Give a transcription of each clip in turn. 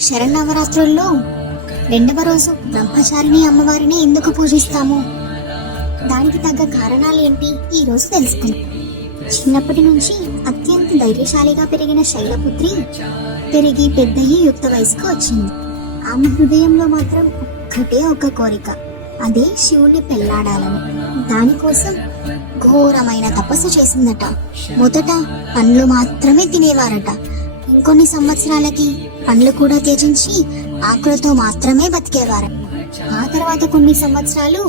శరణవరాత్రుల్లో రెండవ రోజు బ్రహ్మచారిణి అమ్మవారిని ఎందుకు పూజిస్తాము? దానికి తగ్గ కారణాలు ఏంటి? ఈ రోజు తెలుసుకుందాం. చిన్నప్పటి నుంచి అత్యంత ధైర్యశాలిగా పెరిగిన శైలపుత్రి పెరిగి పెద్దయి యుక్త వయసుకు వచ్చింది. ఆమె హృదయంలో మాత్రం ఒక్కటే ఒక కోరిక. అదే శివుడిని పెళ్ళాడాలని. దానికోసం ఘోరమైన తపస్సు చేసిందట. మొదట పండ్లు మాత్రమే తినేవారట. ఇంకొన్ని సంవత్సరాలకి పండ్లు కూడా త్యజించి ఆకులతో మాత్రమే బతికేవారట ఆ తర్వాత కొన్ని సంవత్సరాలు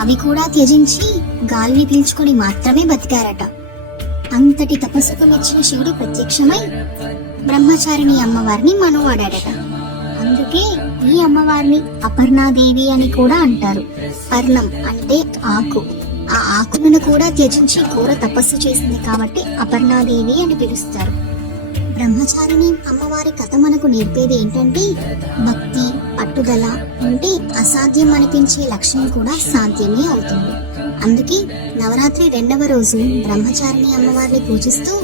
అవి కూడా త్యజించి గాలిని పీల్చుకొని మాత్రమే బతికారట. అంతటి తపస్సుకు మెచ్చిన శివుడు ప్రత్యక్షమై బ్రహ్మచారిణి అమ్మవారిని మనవాడాడట. అందుకే ఈ అమ్మవారిని అపర్ణాదేవి అని కూడా అంటారు. పర్ణం అంటే ఆకు. ఆ ఆకులను కూడా త్యజించి ఘోర తపస్సు చేసింది కాబట్టి అపర్ణాదేవి అని పిలుస్తారు. బ్రహ్మచారిణి అమ్మవారి కథ మనకు నేర్పేది ఏంటంటే భక్తి పట్టుదల ఉంటే అసాధ్యం అనిపించే లక్ష్యం కూడా సాధ్యమే అవుతుంది. అందుకే నవరాత్రి రెండవ రోజు బ్రహ్మచారిణి అమ్మవారిని పూజిస్తూ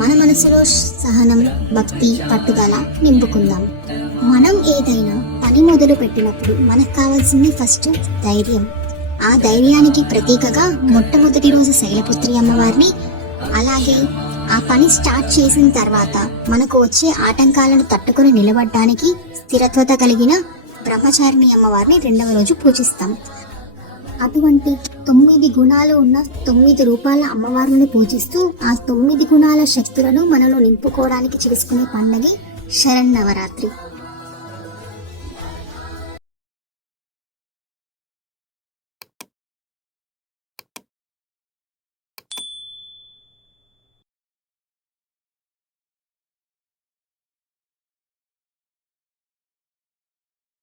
మన మనసులో సహనం భక్తి పట్టుదల నింపుకుందాం. మనం ఏదైనా పని మొదలు పెట్టినప్పుడు మనకు కావాల్సింది ఫస్ట్ ధైర్యం. ఆ ధైర్యానికి ప్రతీకగా మొట్టమొదటి రోజు శైలపుత్రి అమ్మవారిని అలాగే ఆ పని స్టార్ట్ చేసిన తర్వాత మనకు వచ్చే ఆటంకాలను తట్టుకొని నిలబడడానికి స్థిరత్వత కలిగిన బ్రహ్మచారిణి అమ్మవారిని రెండవ రోజు పూజిస్తాం. అటువంటి తొమ్మిది గుణాలు ఉన్న తొమ్మిది రూపాల అమ్మవారిని పూజిస్తూ ఆ తొమ్మిది గుణాల శక్తులను మనలో నింపుకోవడానికి చేసుకునే పండగే శరన్నవరాత్రి.